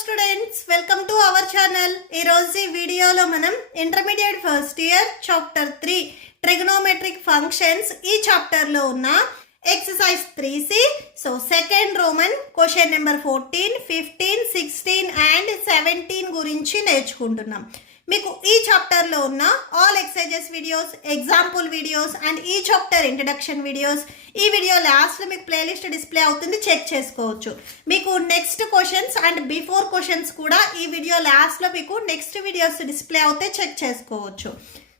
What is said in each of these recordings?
Students, welcome to our channel. ఈరోజు ఈ వీడియోలో మనం intermediate first year chapter 3 trigonometric functions ఈ చాప్టర్లో ఉన్న exercise 3C so second Roman question number 14, 15, 16 and 17 గురించి నేర్చుకుంటున్నాం. మీకు ఈ చాప్టర్లో ఉన్న all exercises videos, example videos and ఈ చాప్టర్ ఇంట్రడక్షన్ వీడియోస్ ఈ వీడియో లాస్ట్లో మీకు ప్లేలిస్ట్ డిస్ప్లే అవుతుంది, చెక్ చేసుకోవచ్చు. మీకు next questions and before questions కూడా ఈ వీడియో లాస్ట్లో మీకు నెక్స్ట్ వీడియోస్ డిస్ప్లే అవుతే చెక్ చేసుకోవచ్చు.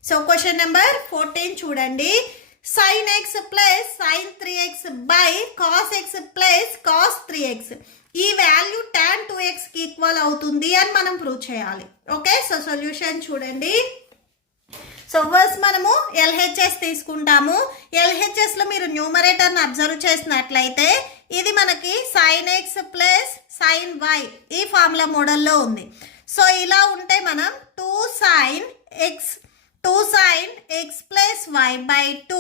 సో క్వశ్చన్ నెంబర్ 14 చూడండి. sin x plus sin 3x by cos x plus cos 3x ఈ వాల్యూ tan 2x కి ఈక్వల్ అవుతుంది అని మనం ప్రూవ్ చేయాలి. ఓకే, సో సొల్యూషన్ చూడండి. సో ఫస్ట్ మనము LHS తీసుకుంటాము. LHSలో మీరు న్యూమరేటర్ని అబ్జర్వ్ చేసినట్లయితే ఇది మనకి sin x plus sin y ఈ ఫార్ములా మోడల్లో ఉంది. సో ఇలా ఉంటే మనం 2 sin x plus y by 2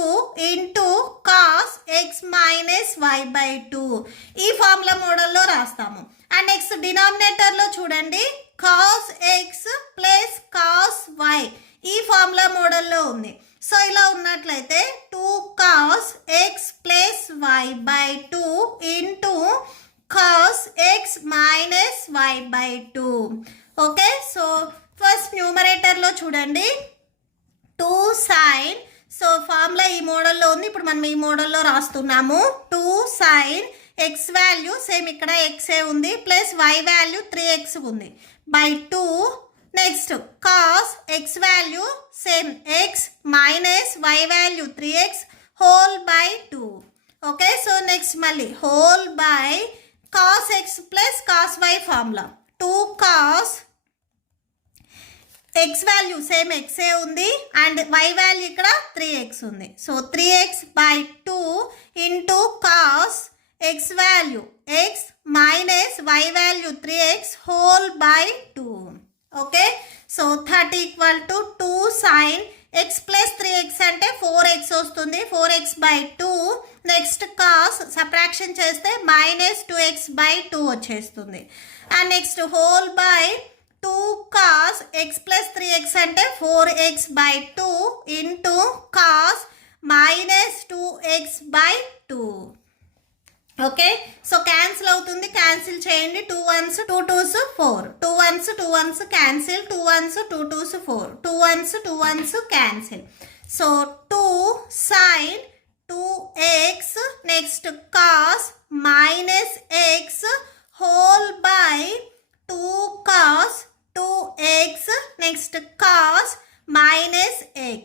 into cos x minus y by 2 ఈ ఫార్ములా మోడల్లో రాస్తాము. అండ్ నెక్స్ట్ డినామినేటర్లో చూడండి cos x plus cos y ఈ ఫార్ములా మోడల్లో ఉంది. సో ఇలా ఉన్నట్లయితే 2 cos x plus y by 2 into cos x minus y by 2. Okay, so first న్యూమరేటర్లో చూడండి 2 sin, సో ఫార్ములా ఈ మోడల్లో ఉంది, ఇప్పుడు మనం ఈ మోడల్లో రాస్తున్నాము. 2 sin x వాల్యూ సేమ్ ఇక్కడ xే ఉంది ప్లస్ y వాల్యూ 3x ఉంది by 2. Next cos x value same x minus y value 3x whole by 2. Okay, so next మళ్ళీ whole by cos x plus cos y formula 2 cos x value same xే ఉంది and y value ఇక్కడ 3x ఉంది. So 3x by 2 into cos x value x minus y value 3x whole by 2. Okay, so that equal to 2 sin x plus 3x అంటే 4x వస్తుంది, 4x by 2. Next cos subtraction చేస్తే minus 2x by 2 వచ్చేస్తుంది. And next whole by 2 cos x plus 3x అంటే 4x by 2 into cos minus 2x by 2. Okay, so cancel అవుతుంది, cancel చేయండి. 2 1s 2 2s 4, 2 1s 2 1s cancel, 2 1s 2 2s 4, 2 1s 2 1s cancel. So 2 sin 2x next cos minus x whole by 2 cos 2x next cos minus x.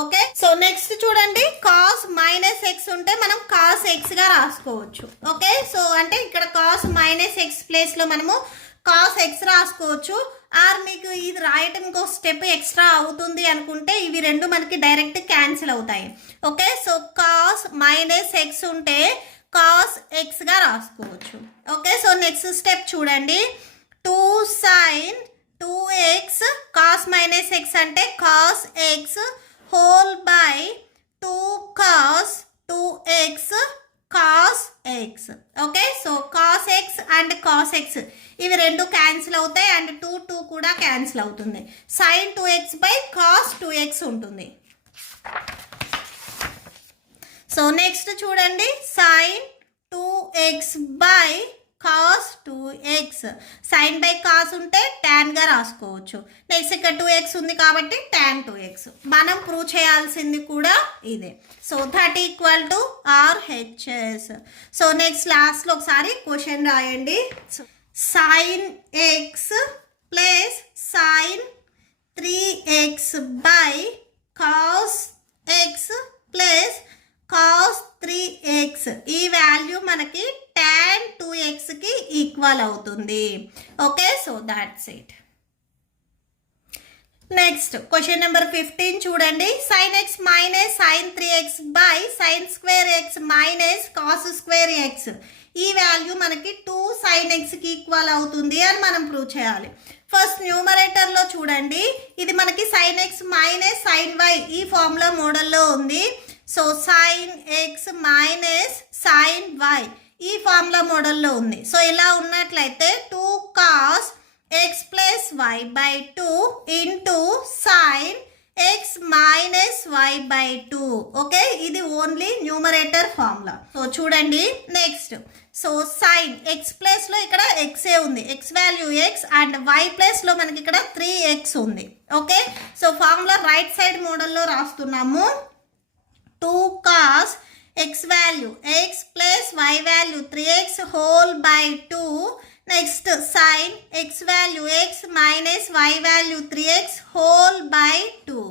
Okay, so next చూడండి cos minus x ఉంటే మనం cos x గా రాసుకోవచ్చు. Okay, so అంటే ఇక్కడ cos minus x ప్లేస్లో మనము cos x రాసుకోవచ్చు. ఆర్ మీకు ఇది రాయటం ఇంకో స్టెప్ ఎక్స్ట్రా అవుతుంది అనుకుంటే ఇవి రెండు మనకి డైరెక్ట్ క్యాన్సిల్ అవుతాయి. Okay, so cos minus x ఉంటే cos x గా రాసుకోవచ్చు. ఓకే, సో నెక్స్ట్ స్టెప్ చూడండి 2 sin 2x cos minus x అంటే cos x whole by 2 cos 2x cos x. Okay, so cos x and cos x ఇవి రెండు cancel అవుతాయి and 2 2 కూడా cancel అవుతుంది. sin 2x by cos 2x ఉంటుంది. So next చూడండి sin 2x by cos 2x sin by cos ఉంటే tan గా రాసుకోవచ్చు. నెక్స్ట్ ఇక్కడ 2x ఉంది కాబట్టి tan 2x. మనం ప్రూవ్ చేయాల్సింది కూడా ఇదే. So that equal to RHS. So next లాస్ట్లో ఒకసారి క్వశ్చన్ రాయండి. sin x plus sin 3x by cos x plus cos 3x ఈ వాల్యూ మనకి tan 2x కి ఈక్వల్ అవుతుంది. Okay, so that's it. Next question number 15 చూడండి. sin x minus sin 3x by sin square x minus cos square x ఈ value మనకి 2 sin x కి equal అవుతుంది అని మనం ప్రూవ్ చేయాలి. ఫస్ట్ న్యూమరేటర్లో చూడండి ఇది మనకి sin x minus sin y ఈ ఫార్ములా మోడల్లో ఉంది. So sin x minus sin y ఈ ఫార్ములా మోడల్లో ఉంది. సో ఇలా ఉన్నట్లయితే 2 cos x plus y by 2 into sin x minus y by 2. Okay, ఇది ఓన్లీ న్యూమరేటర్ ఫార్ములా. సో చూడండి నెక్స్ట్. సో సైన్ ఎక్స్ ప్లస్లో ఇక్కడ ఎక్సే ఉంది, x value x, and y ప్లస్లో మనకి ఇక్కడ 3x ఉంది. Okay, so formula right side మోడల్లో రాస్తున్నాము. 2 cos x value x plus y value 3x whole by 2. Next sin x value x minus y value 3x whole by 2.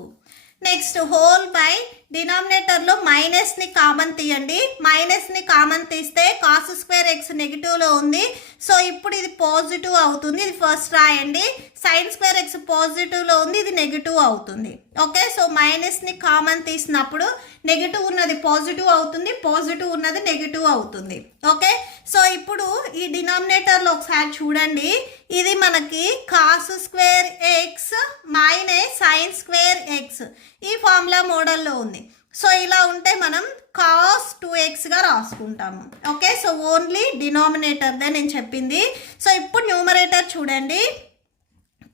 Next whole by డినామినేటర్లో మైనస్ని common తీయండి. మైనస్ని common తీస్తే cos square x నెగిటివ్లో ఉంది, so ఇప్పుడు ఇది పాజిటివ్ అవుతుంది. ఇది ఫస్ట్ రాయండి. సైన్ స్క్వేర్ ఎక్స్ పాజిటివ్లో ఉంది, ఇది నెగిటివ్ అవుతుంది. ఓకే, సో మైనస్ని కామన్ తీసినప్పుడు నెగిటివ్ ఉన్నది పాజిటివ్ అవుతుంది, పాజిటివ్ ఉన్నది నెగిటివ్ అవుతుంది. ఓకే, సో ఇప్పుడు ఈ డినామినేటర్లో ఒకసారి చూడండి. ఇది మనకి cos square x minus sine square X ఈ ఫార్ములా మోడల్లో ఉంది. సో ఇలా ఉంటే మనం కాస్ 2xగా రాసుకుంటాము. ఓకే, సో ఓన్లీ డినామినేటర్దే నేను చెప్పింది. సో ఇప్పుడు న్యూమరేటర్ చూడండి.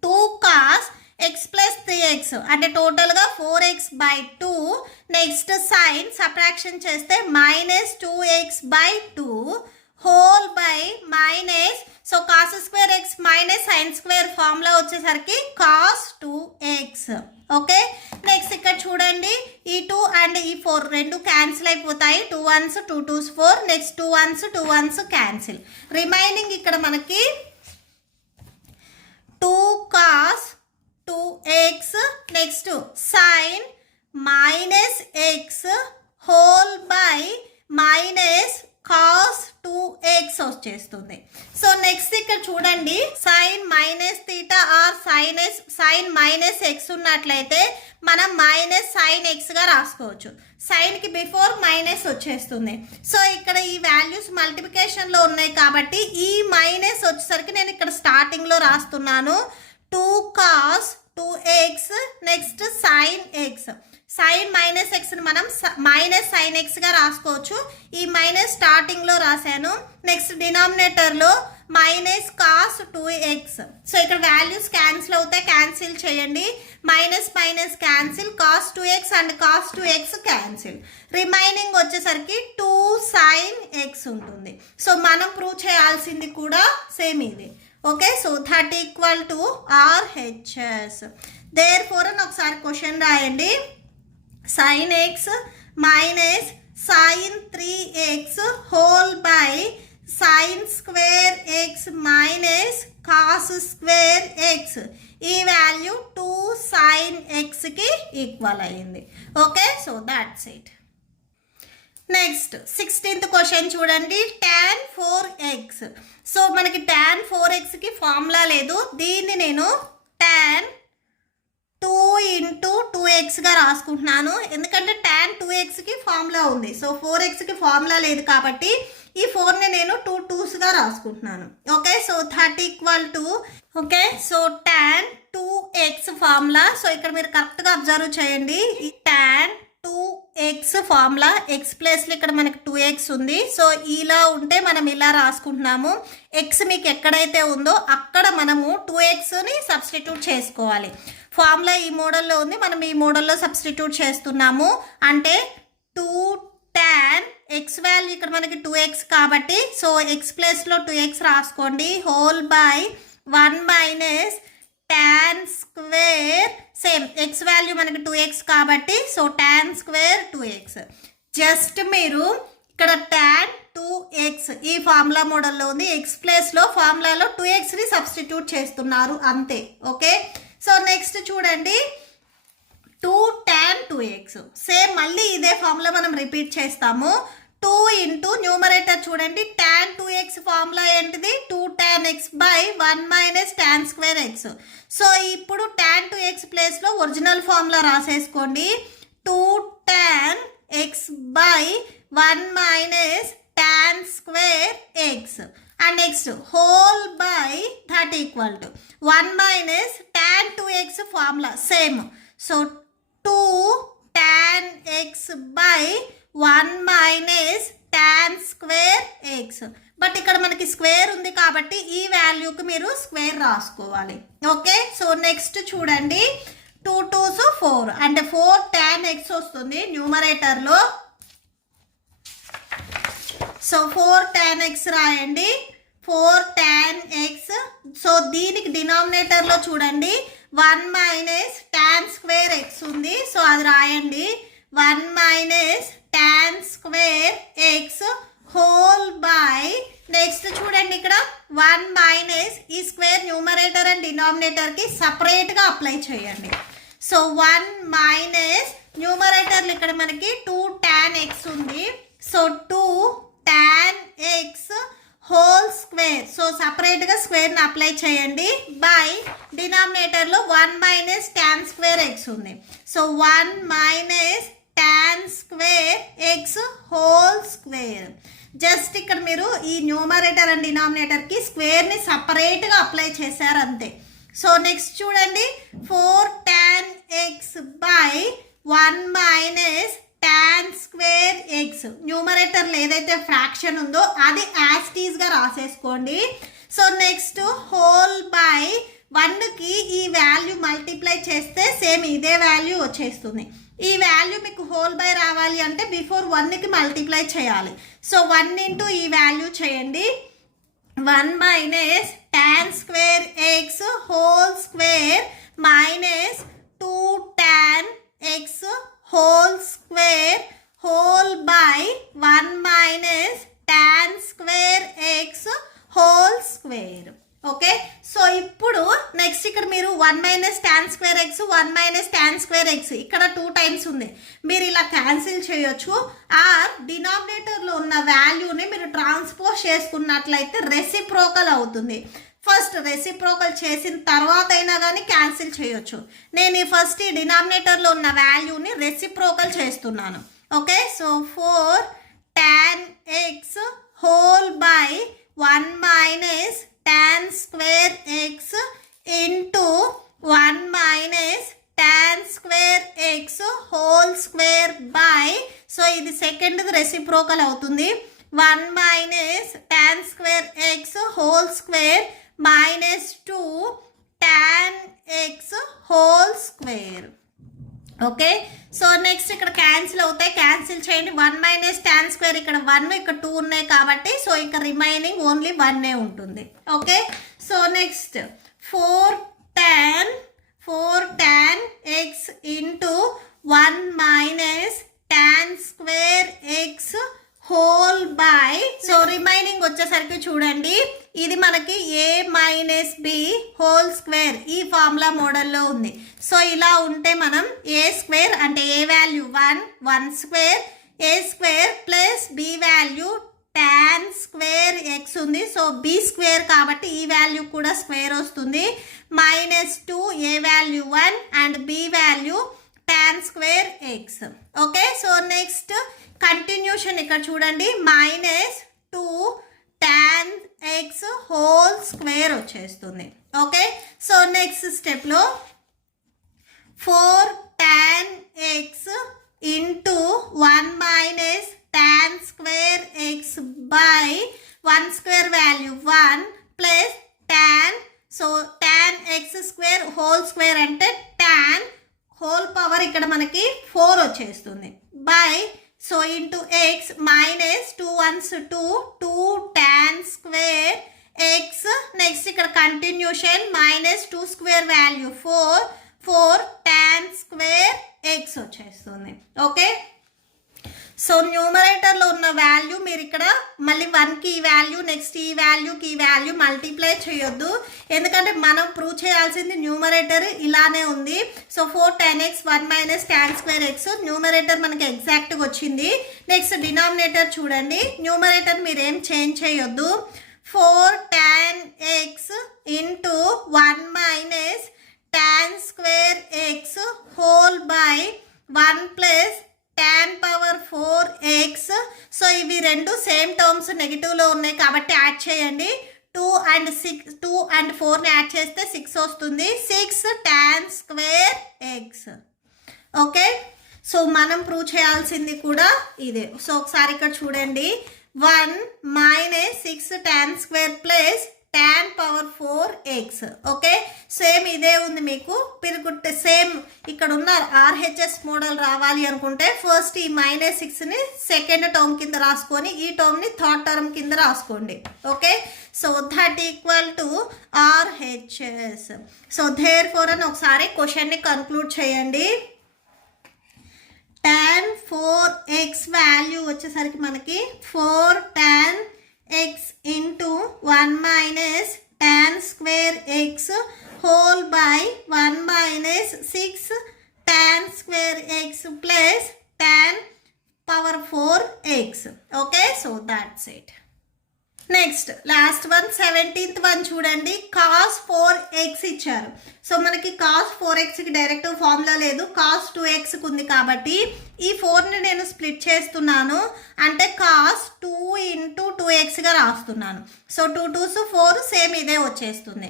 2 cos x plus 3x అంటే టోటల్గా 4x by 2. Next sine subtraction చేస్తే minus 2x by 2 whole by minus, so cos square x minus sine square formula వచ్చేసరికి కాస్ 2x. ఓకే, నెక్స్ట్ ఇక్కడ చూడండి. ఈ 2 అండ్ ఈ 4 రెండు క్యాన్సిల్ అయిపోతాయి. 2 1s 2 2s 4, next 2 1s 2 1s cancel. Remaining ఇక్కడ మనకి 2 cos 2x next sine minus x whole by minus cos 2x వచ్చేస్తుంది. సో నెక్స్ట్ ఇక్కడ చూడండి. Sine minus theta or sine minus x ఉన్నట్లయితే మనం మైనస్ సైన్ ఎక్స్గా రాసుకోవచ్చు. సైన్కి బిఫోర్ మైనస్ వచ్చేస్తుంది. సో ఇక్కడ ఈ వాల్యూస్ మల్టిప్లికేషన్లో ఉన్నాయి కాబట్టి ఈ మైనస్ వచ్చేసరికి నేను ఇక్కడ స్టార్టింగ్లో రాస్తున్నాను. 2 cos 2x next sine x. Sine minus ఎక్స్ని మనం మైనస్ సైన్ ఎక్స్గా రాసుకోవచ్చు. ఈ మైనస్ స్టార్టింగ్లో రాశాను. నెక్స్ట్ డినామినేటర్లో మైనస్ కాస్ 2x. సో ఇక్కడ వాల్యూస్ క్యాన్సిల్ అవుతాయి, క్యాన్సిల్ చేయండి. Minus minus cancel, cos 2x and cos 2x cancel. Remaining వచ్చేసరికి 2 సైన్ ఎక్స్ ఉంటుంది. సో మనం ప్రూవ్ చేయాల్సింది కూడా సేమ్ ఇది. Okay, so that equal to RHS. Therefore అని ఒకసారి క్వశ్చన్ రాయండి. sin x minus sin 3x whole by sin square x minus cos square x. ఈ వాల్యూ 2 sin xకి ఈక్వల్ అయ్యింది. Okay, so that's it. Next 16th question చూడండి. tan 4x. So మనకి tan 4xకి formula లేదు. దీన్ని నేను tan 2 into 2xగా రాసుకుంటున్నాను, ఎందుకంటే tan 2xకి ఫార్ములా ఉంది. సో 4xకి ఫార్ములా లేదు కాబట్టి ఈ 4ని నేను 2 2sగా రాసుకుంటున్నాను. Okay, so that equal to, okay, so tan 2x formula. So ఇక్కడ మీరు కరెక్ట్గా అబ్జర్వ్ చేయండి. ఈ tan 2x ఫార్ములా ఎక్స్ ప్లేస్లో ఇక్కడ మనకి 2x ఉంది. సో ఇలా ఉంటే మనం ఇలా రాసుకుంటున్నాము. ఎక్స్ మీకు ఎక్కడైతే ఉందో అక్కడ మనము 2xని సబ్స్టిట్యూట్ చేసుకోవాలి. ఫార్ములా ఈ మోడల్లో ఉంది, మనం ఈ మోడల్లో సబ్స్టిట్యూట్ చేస్తున్నాము. అంటే 2 tan ఎక్స్ వాల్యూ ఇక్కడ మనకి 2x కాబట్టి సో ఎక్స్ ప్లేస్లో 2x రాసుకోండి. Whole by 1 minus tan square, same X value మనకి 2x కాబట్టి so tan square 2x. Just మీరు ఇక్కడ tan 2x ఈ ఫార్ములా మోడల్లో ఉంది, ఎక్స్ ప్లేస్లో ఫార్ములాలో 2xని సబ్స్టిట్యూట్ చేస్తున్నారు అంతే. ఓకే, సో నెక్స్ట్ చూడండి. 2 tan 2x సేమ్ మళ్ళీ ఇదే ఫార్ములా మనం రిపీట్ చేస్తాము. 2 ఇంటూ న్యూమరేటర్ చూడండి. tan 2x ఫార్ములా ఏంటిది? 2 tan x by 1 minus tan square x. So ఇప్పుడు tan 2x ప్లేస్లో ఒరిజినల్ ఫార్ములా రాసేసుకోండి. 2 tan x by 1 minus tan square x. And next whole by that equal to 1 minus tan 2x formula same. So 2 tan x by 1 minus tan square x. But ఇక్కడ మనకి square ఉంది కాబట్టి ఈ వాల్యూకి మీరు square రాసుకోవాలి. Okay, so next చూడండి 2 2s 4 అంటే 4 tan x వస్తుంది న్యూమరేటర్లో. సో 4 tan x రాయండి, 4 tan x. సో దీనికి డినామినేటర్లో చూడండి 1 మైనస్ టాన్ స్క్వేర్ ఎక్స్ ఉంది. సో అది రాయండి 1 minus tan square x whole by. Next చూడండి ఇక్కడ 1 మైనస్ ఈ స్క్వేర్ న్యూమరేటర్ అండ్ డినామినేటర్కి సపరేట్గా అప్లై చేయండి. సో 1 మైనస్ న్యూమరేటర్లు ఇక్కడ మనకి 2 tan x ఉంది. So 2 tan x whole square. So సపరేట్గా స్క్వేర్ని అప్లై చేయండి బై డినామినేటర్లో 1 మైనస్ టాన్ స్క్వేర్ ఎక్స్ ఉంది. So 1 minus tan square x whole square. Just ఇక్కడ మీరు ఈ న్యూమరేటర్ అండ్ డినామినేటర్కి స్క్వేర్ని సపరేట్గా అప్లై చేశారు అంతే. సో నెక్స్ట్ చూడండి 4 tan x by 1 minus tan square X. న్యూమరేటర్లో ఏదైతే ఫ్రాక్షన్ ఉందో అది యాస్టీస్గా రాసేసుకోండి. సో నెక్స్ట్ హోల్ బై 1కి ఈ వాల్యూ మల్టిప్లై చేస్తే సేమ్ ఇదే వాల్యూ వచ్చేస్తుంది. ఈ వాల్యూ మీకు హోల్ బై రావాలి అంటే బిఫోర్ 1కి మల్టిప్లై చేయాలి. సో 1 ఇంటూ ఈ వాల్యూ చేయండి 1 minus tan square x whole square minus 2 tan x whole square whole by 1 minus tan square x whole square. Okay, so ఇప్పుడు నెక్స్ట్ ఇక్కడ మీరు 1 minus tan square X 1 minus tan square X ఇక్కడ 2 times ఉంది. మీరు ఇలా cancel చేయొచ్చు. Are డినామినేటర్లో ఉన్న వాల్యూని మీరు ట్రాన్స్పోజ్ చేసుకున్నట్లయితే రెసిప్రోకల్ అవుతుంది. ఫస్ట్ రెసిప్రోకల్ చేసిన తర్వాత అయినా కానీ క్యాన్సిల్ చేయొచ్చు. నేను ఈ ఫస్ట్ ఈ డినామినేటర్లో ఉన్న వాల్యూని రెసిప్రోకల్ చేస్తున్నాను. Okay, so 4 tan x whole by 1 minus tan square x into 1 minus tan square x whole square by. So ఇది సెకండ్ రెసిప్రోకల్ అవుతుంది 1 minus tan square x whole square minus 2 tan x whole square. Okay, so next ఇక్కడ cancel అవుతాయి, cancel చేయండి. 1 minus tan square ఇక్కడ 1 ఇక్కడ 2 ఉన్నాయి కాబట్టి so ఇక్కడ రిమైనింగ్ ఓన్లీ 1 ఉంటుంది. Okay, so next 4 tan x into 1 minus tan square x whole by. So remaining వచ్చేసరికి చూడండి ఇది మనకి a minus B whole square ఈ ఫార్ములా మోడల్లో ఉంది. సో ఇలా ఉంటే మనం a స్క్వేర్ అంటే a value 1 square a square plus b value tan square x ఉంది. సో b స్క్వేర్ కాబట్టి ఈ వాల్యూ కూడా స్క్వేర్ వస్తుంది minus 2 a value 1 and b value tan square x. Okay, so next continuation ఇక్కడ చూడండి minus 2 tan x whole square వచ్చేస్తుంది. Okay, so next స్టెప్లో 4 tan x into 1 minus tan square x by 1 square value 1 plus tan. So tan x square whole square అంటే tan whole power ఇక్కడ మనకి 4 వచ్చేస్తుంది by. So into x minus 2 1s 2 tan square x. Next ఇక్కడ continuation minus 2 square value 4 tan square X వచ్చేస్తుంది. Okay, so న్యూమరేటర్లో ఉన్న value మీరు ఇక్కడ మళ్ళీ 1కి ఈ వాల్యూ నెక్స్ట్ ఈ వాల్యూకి ఈ వాల్యూ మల్టిప్లై చేయొద్దు, ఎందుకంటే మనం ప్రూవ్ చేయాల్సింది న్యూమరేటర్ ఇలానే ఉంది. So 4 tan x 1 minus tan square X numerator మనకి ఎగ్జాక్ట్గా వచ్చింది. నెక్స్ట్ డినామినేటర్ చూడండి, న్యూమరేటర్ మీరు ఏం చేంజ్ చేయొద్దు. 4 tan x into 1 minus tan square x whole by 1 plus tan power 4x. So ఇవి రెండు సేమ్ టర్మ్స్ నెగిటివ్లో ఉన్నాయి కాబట్టి యాడ్ చేయండి. 2 and 4ని యాడ్ చేస్తే 6 వస్తుంది. 6 tan square x. Okay, so మనం ప్రూవ్ చేయాల్సింది కూడా ఇదే. సో ఒకసారి ఇక్కడ చూడండి, 1 minus 6 tan square plus tan power 4x. Okay, same ఇదే ఉంది మీకు. పిరుగుట్టే సేమ్ ఇక్కడ ఉన్న RHS మోడల్ రావాలి అనుకుంటే ఫస్ట్ ఈ -6ని సెకండ్ టర్మ్ కింద రాసుకొని ఈ టర్మ్ని థర్డ్ టర్మ్ కింద రాసుకోండి. Okay, so that equal to RHS. So therefore అని ఒకసారి క్వశ్చన్ని కన్క్లూడ్ చేయండి. tan 4x వాల్యూ వచ్చేసరికి మనకి 4 tan x into 1 minus tan square x whole by 1 minus 6 tan square x plus tan power 4x. Okay, so that's it. Next last one 17th one చూడండి, cos 4x ఇచ్చారు. So మనకి cos 4xకి direct formula లేదు, cos 2xకి ఉంది కాబట్టి ఈ 4ని నేను split చేస్తున్నాను, అంటే cos 2 into 2xగా రాస్తున్నాను. సో 2 2s 4 సేమ్ ఇదే వచ్చేస్తుంది.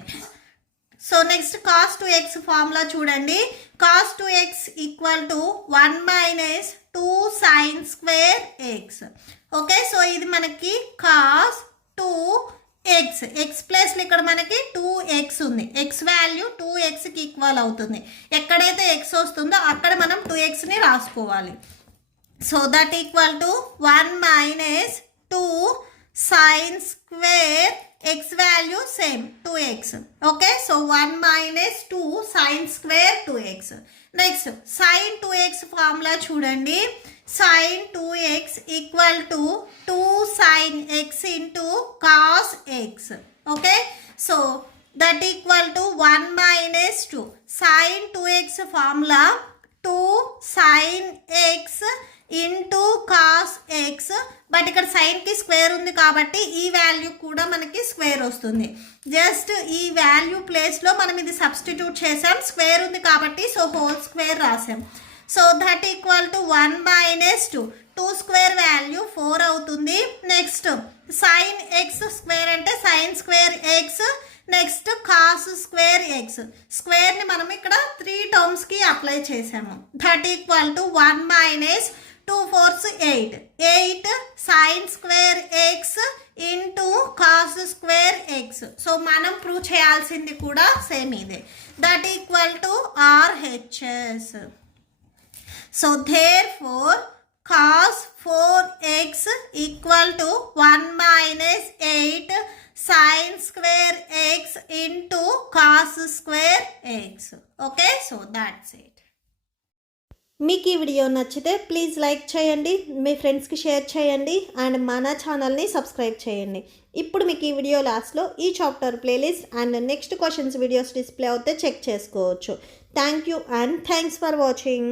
So next cos 2x formula చూడండి, cos 2x equal to 1 minus 2 sin square x. Okay, so ఇది మనకి cos 2x, x ప్లస్లో ఇక్కడ మనకి 2x ఉంది, x వాల్యూ 2xకి ఈక్వల్ అవుతుంది. ఎక్కడైతే x వస్తుందో అక్కడ మనం 2xని రాసుకోవాలి. So that equal to 1 minus 2 sine square x value same 2x. Okay, so 1 minus 2 sine square 2x. Next sine 2x formula చూడండి, sin 2x equal to 2 sin x into cos x. Okay, so that equal to 1 minus 2 sin 2x formula 2 sin x into cos x. But ఇక్కడ సైన్కి square ఉంది కాబట్టి ఈ value కూడా మనకి square వస్తుంది. Just ఈ వాల్యూ ప్లేస్లో మనం ఇది సబ్స్టిట్యూట్ చేసాం, స్క్వేర్ ఉంది కాబట్టి సో హోల్ స్క్వేర్ రాసాం. So that equal to 1 minus 2 square value 4 అవుతుంది. నెక్స్ట్ సైన్ ఎక్స్ స్క్వేర్ అంటే sine square x, next cos square x. స్క్వేర్ని మనం ఇక్కడ 3 టర్మ్స్కి అప్లై చేసాము. That equal to 1 minus 2 4s 8 sine square x into cos square x. So మనం prove చేయాల్సింది కూడా సేమ్ ఇదే. That equal to RHS. So therefore cos 4x equal to 1 minus 8 sin square x into cos square x. Okay, so that's it. మీకు ఈ video నచ్చితే please like చేయండి, మీ ఫ్రెండ్స్కి share చేయండి అండ్ మన ఛానల్ని సబ్స్క్రైబ్ చేయండి. ఇప్పుడు మీకు ఈ వీడియో లాస్ట్లో ఈ chapter playlist and next questions videos display అవుతే చెక్ చేసుకోవచ్చు. Thank you and thanks for watching.